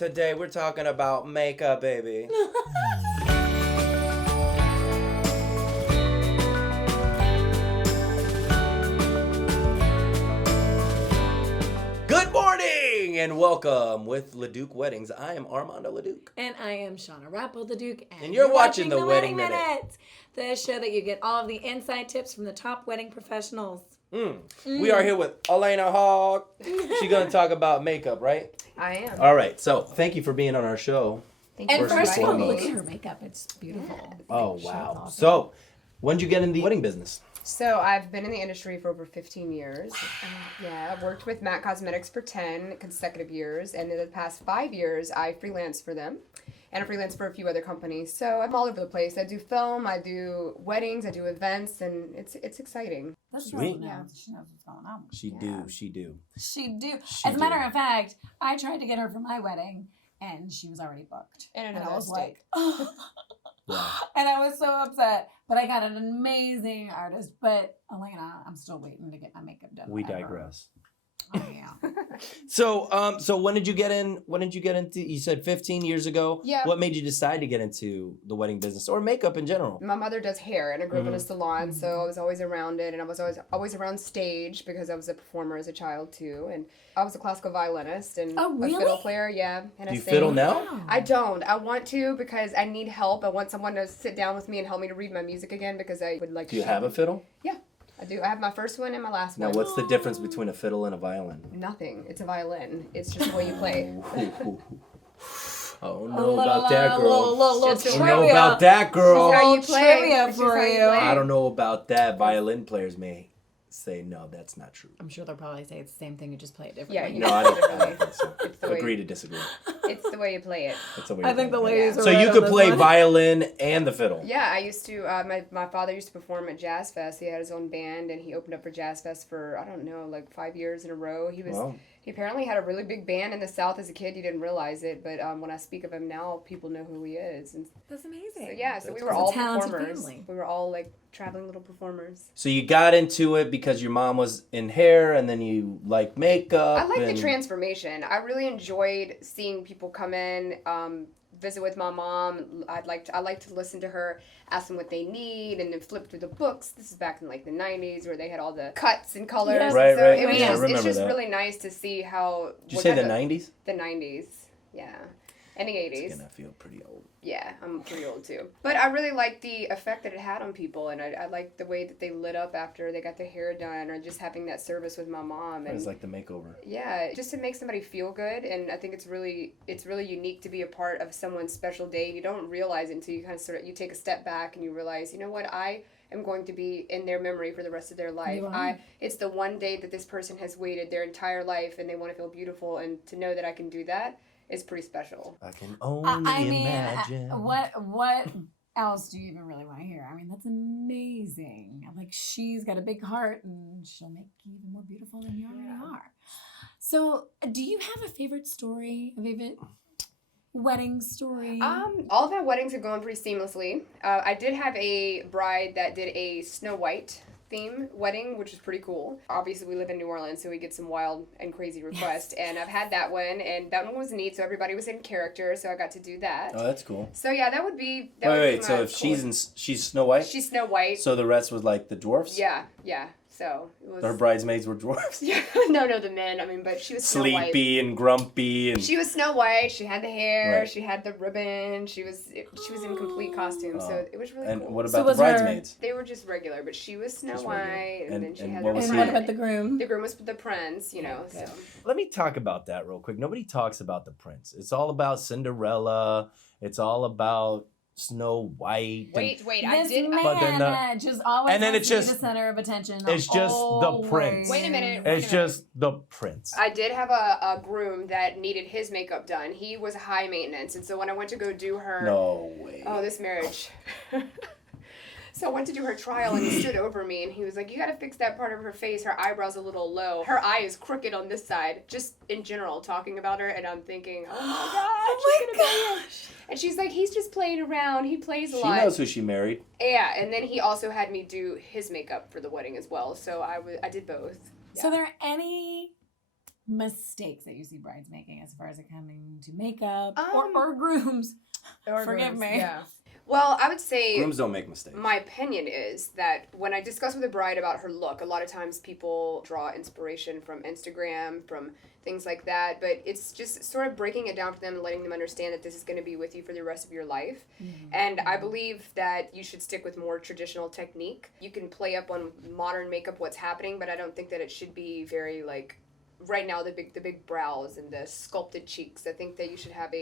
Today we're talking about makeup, baby. Good morning and welcome with Leduc Weddings. I am Armando Leduc. And I am Shauna Rappold, Leduc. And you're watching the Wedding Minute. The show that you get all of the inside tips from the top wedding professionals. We are here with Alana Hogg. She's going to talk about makeup, right? I am. All right. So thank you for being on our show. Thank And you for first of all, inviting look me. at her makeup. It's beautiful. Yeah. Oh, She's wow. awesome. So when did you get in the wedding business? So I've been in the industry for over 15 years. I've worked with MAC Cosmetics for 10 consecutive years. And in the past 5 years, I freelance for them. And I freelance for a few other companies. So I'm all over the place. I do film, I do weddings, I do events, and it's exciting. That's Sweet. She knows what's going on. She do. As a matter of fact, I tried to get her for my wedding, and she was already booked. And I was mistake. like, and I was so upset. But I got an amazing artist. But Alana, I'm still waiting to get my makeup done. We forever. digress. Oh, yeah. So when did you get in? When did you get into? You said 15 years ago. Yeah. What made you decide to get into the wedding business or makeup in general? My mother does hair, and I grew up in a salon, so I was always around it, and I was always around stage because I was a performer as a child too, and I was a classical violinist and Oh, a fiddle really? player, yeah. And Do I you sing. fiddle now? Wow. I don't. I want to because I need help. I want someone to sit down with me and help me to read my music again because I would like to. Do you have a fiddle? Yeah, I do. I have my first one and my last Now, one. what's the difference between a fiddle and a violin? Nothing. It's a violin. It's just the way you play. I don't know about that, girl. Little Just a I don't know trivia. about that, girl. How you Little play. trivia It's just for how you you. play. I don't know about that. Violin players may say, no, that's not true. I'm sure they'll probably say it's the same thing. You just play it differently. Yeah, you No, I don't think so. It's the way. Agree to disagree. It's the way you play it. That's the way I you think play the it. ladies are So right you on could this play one. violin and the fiddle. Yeah, I used to. My father used to perform at Jazz Fest. He had his own band, and he opened up for Jazz Fest for I don't know, like 5 years in a row. Wow. He apparently had a really big band in the South as a kid. He didn't realize it, but when I speak of him now, people know who he is. And That's amazing. so yeah, so we That's were cool. all It's a talented performers. family. We were all like traveling little performers. So you got into it because your mom was in hair, and then you liked makeup. I like and... the transformation. I really enjoyed seeing people come in, visit with my mom. I like to listen to her, ask them what they need, and then flip through the books. This is back in like the 90s where they had all the cuts and colors. Yeah. Right, so right. It was Yeah, I just, it's remember just that. really nice to see how. Did you what say type the of- 90s? The 90s, yeah. And the 80s. It's gonna feel pretty old. Yeah, I'm pretty old too. But I really liked the effect that it had on people, and I liked the way that they lit up after they got their hair done, or just having that service with my mom. It And was like the makeover. yeah, just to make somebody feel good, and I think it's really unique to be a part of someone's special day. You don't realize it until you kind of you take a step back and you realize, you know what, I am going to be in their memory for the rest of their life. You are. It's the one day that this person has waited their entire life, and they want to feel beautiful, and to know that I can do that is pretty special. I can only I mean, imagine. what else do you even really want to hear? I mean, that's amazing. Like, she's got a big heart, and she'll make you even more beautiful than you already are. So, do you have a favorite story, a favorite wedding story? All of my weddings are going pretty seamlessly. I did have a bride that did a Snow White theme wedding, which was pretty cool. Obviously, we live in New Orleans, so we get some wild and crazy requests. And I've had that one, and that one was neat. So everybody was in character, so I got to do that. Oh, that's cool. So yeah, that would be. Wait. So if she's Snow White, she's Snow White. so the rest was like the dwarfs. Yeah. So it was. Her bridesmaids were dwarfs. Yeah, no, the men. I mean, but she was Snow White. Sleepy and grumpy and. She was Snow White. She had the hair. Right. She had the ribbon. She was in complete costume. So it was really And cool. what So about the was her- bridesmaids? They were just regular, but she was Snow Just White, regular. and then she And had what the was and he? what about the groom? The groom was the prince, you know. So Let me talk about that real quick. Nobody talks about the prince. It's all about Cinderella. It's all about Snow White. wait, This I did. man But then the- that just always and then has it's to be just- the center of attention. it's just the prince. Wait a minute. It's just the prince. I did have a groom that needed his makeup done. He was high maintenance, and so when I went to go do her, No way. oh, this marriage. So I went to do her trial, and he stood over me, and he was like, you gotta fix that part of her face. Her eyebrow's a little low. Her eye is crooked on this side, just in general, talking about her, and I'm thinking, oh my God, she's gonna marry him. And she's like, he's just playing around. He plays a She lot. knows who she married. Yeah, and then he also had me do his makeup for the wedding as well. So I did both. So are there any mistakes that you see brides making as far as it coming to makeup Um, or grooms? Or Forgive grooms, me. Yeah. Well, I would say Grooms don't make mistakes. my opinion is that when I discuss with a bride about her look, a lot of times people draw inspiration from Instagram, from things like that, but it's just sort of breaking it down for them and letting them understand that this is going to be with you for the rest of your life. And I believe that you should stick with more traditional technique. You can play up on modern makeup what's happening, but I don't think that it should be very like right now the big brows and the sculpted cheeks. I think that you should have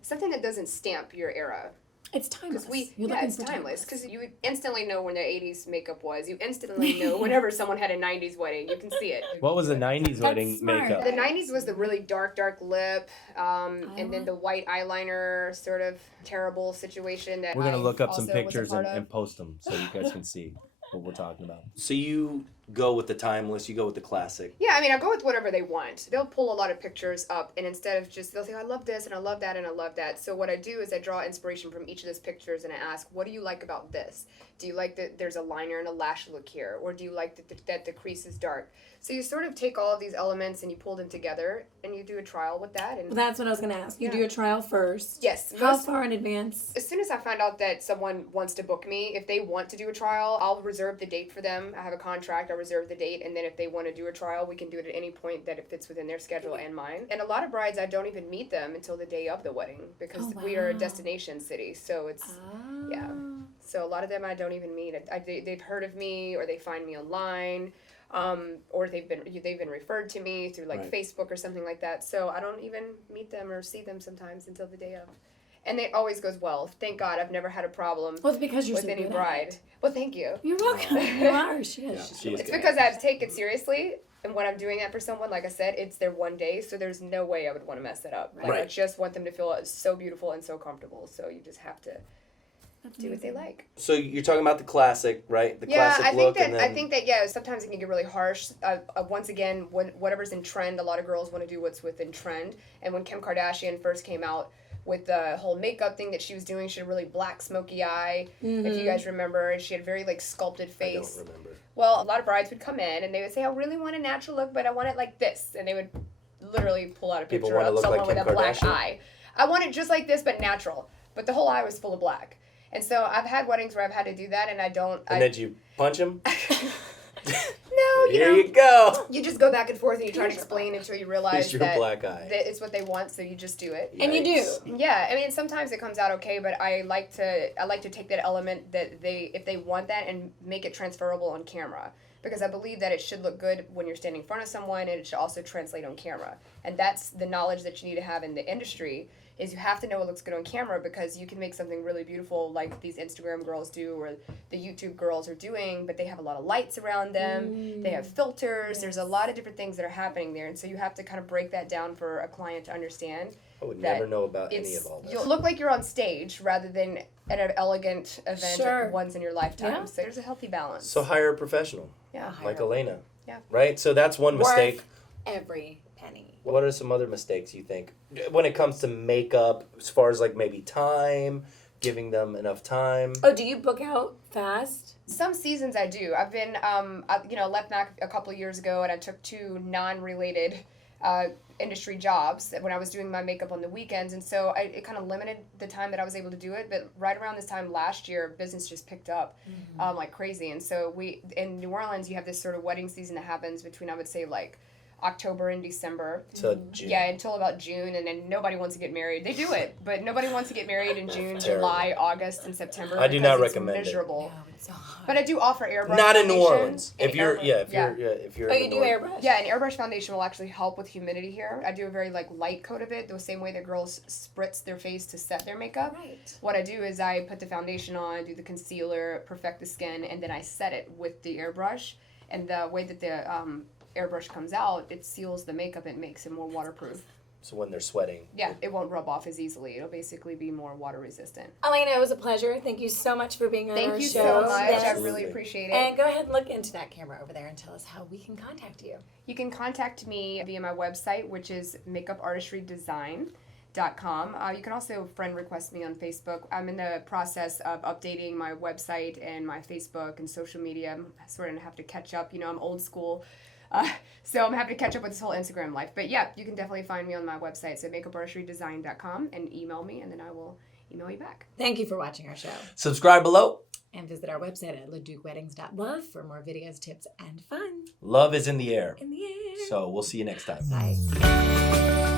something that doesn't stamp your era. It's timeless. It's timeless because you would instantly know when the 80s makeup was. You instantly know whenever someone had a 90s wedding. You can see it. What was the 90s wedding smart. makeup? The 90s was the really dark lip, and then the white eyeliner sort of terrible situation that We're going to look up some also was a pictures part of. and post them so you guys can see what we're talking about. So you go with the timeless, you go with the classic. Yeah, I mean, I go with whatever they want. They'll pull a lot of pictures up, and instead of just, they'll say, I love this, and I love that, and I love that. So what I do is I draw inspiration from each of those pictures, and I ask, what do you like about this? Do you like that there's a liner and a lash look here? Or do you like that the crease is dark? So you sort of take all of these elements and you pull them together, and you do a trial with that. And Well, that's what I was going to ask. You do a trial first. Yes. How far in advance? As soon as I find out that someone wants to book me, if they want to do a trial, I'll reserve the date for them. I have a contract, I'll reserve the date, and then if they want to do a trial, we can do it at any point that it fits within their schedule and mine. And a lot of brides, I don't even meet them until the day of the wedding because we are a destination city, so it's, yeah. So a lot of them I don't even meet. They've heard of me, or they find me online, or they've been referred to me through like Facebook or something like that. So I don't even meet them or see them sometimes until the day of. And it always goes well. Thank God, I've never had a problem Well, it's because you're with so any good bride. at it. Well, thank you. You're welcome. You are. She is. She is It's good. because I take it seriously, and when I'm doing that for someone, like I said, it's their one day, so there's no way I would want to mess it up. Like, I just want them to feel so beautiful and so comfortable, so you just have to do what they like. So you're talking about the classic, right? The Yeah, classic I look, think and that then I think that yeah, sometimes it can get really harsh. Once again, when whatever's in trend, a lot of girls want to do what's within trend. And when Kim Kardashian first came out with the whole makeup thing that she was doing, she had a really black smoky eye. If you guys remember, she had a very like sculpted face. I don't remember. Well, a lot of brides would come in and they would say, I really want a natural look, but I want it like this. And they would literally pull out a People picture wanna of look someone like with Kim a black Kardashian? eye. I want it just like this, but natural. But the whole eye was full of black. And so I've had weddings where I've had to do that, and I don't... And then you punch him? No, Here you go. you just go back and forth and you try to explain until you realize Here's your that, black eye. that it's what they want, so you just do it. And you do. Yikes. Yeah, I mean, sometimes it comes out okay, but I like to take that element that if they want that and make it transferable on camera. Because I believe that it should look good when you're standing in front of someone, and it should also translate on camera. And that's the knowledge that you need to have in the industry, is you have to know what looks good on camera, because you can make something really beautiful like these Instagram girls do or the YouTube girls are doing, but they have a lot of lights around them, they have filters, there's a lot of different things that are happening there, and so you have to kind of break that down for a client to understand. I would that never know about any of all this. You'll look like you're on stage rather than at an elegant event once in your lifetime. Yeah. So there's a healthy balance. So hire a professional, yeah. like Elena. Yeah. Right? So that's one mistake. Every penny. What are some other mistakes you think when it comes to makeup, as far as like maybe time, giving them enough time? Oh, do you book out fast? Some seasons I do. I've been, I left Mac a couple of years ago, and I took 2 non-related industry jobs when I was doing my makeup on the weekends, and so it kind of limited the time that I was able to do it. But right around this time last year, business just picked up like crazy, and so in New Orleans, you have this sort of wedding season that happens between, I would say, like October and December. To June. Yeah, until about June, and then nobody wants to get married. They do it, but nobody wants to get married in June, Terrible. July, August, and September. I do because not it's recommend it. miserable. No, it's so hot. But I do offer airbrush. Not in New foundation Orleans. and If you're airbrush- if you're Oh, in you the do North- airbrush? Yeah, an airbrush foundation will actually help with humidity here. I do a very like light coat of it, the same way that girls spritz their face to set their makeup. Right. What I do is I put the foundation on, do the concealer, perfect the skin, and then I set it with the airbrush. And the way that the airbrush comes out, it seals the makeup and makes it more waterproof. So when they're sweating. Yeah, it won't rub off as easily. It'll basically be more water resistant. Elena, it was a pleasure. Thank you so much for being on our Thank you show. so much. Yes. I really appreciate it. And go ahead and look into that camera over there and tell us how we can contact you. You can contact me via my website, which is makeupartistrydesign.com. You can also friend request me on Facebook. I'm in the process of updating my website and my Facebook and social media. I'm sort of have to catch up. I'm old school. So I'm happy to catch up with this whole Instagram life. But yeah, you can definitely find me on my website, so makeupartistrydesign.com, and email me, and then I will email you back. Thank you for watching our show. Subscribe below. And visit our website at leducweddings.love for more videos, tips, and fun. Love is in the air. In the air. So we'll see you next time. Bye.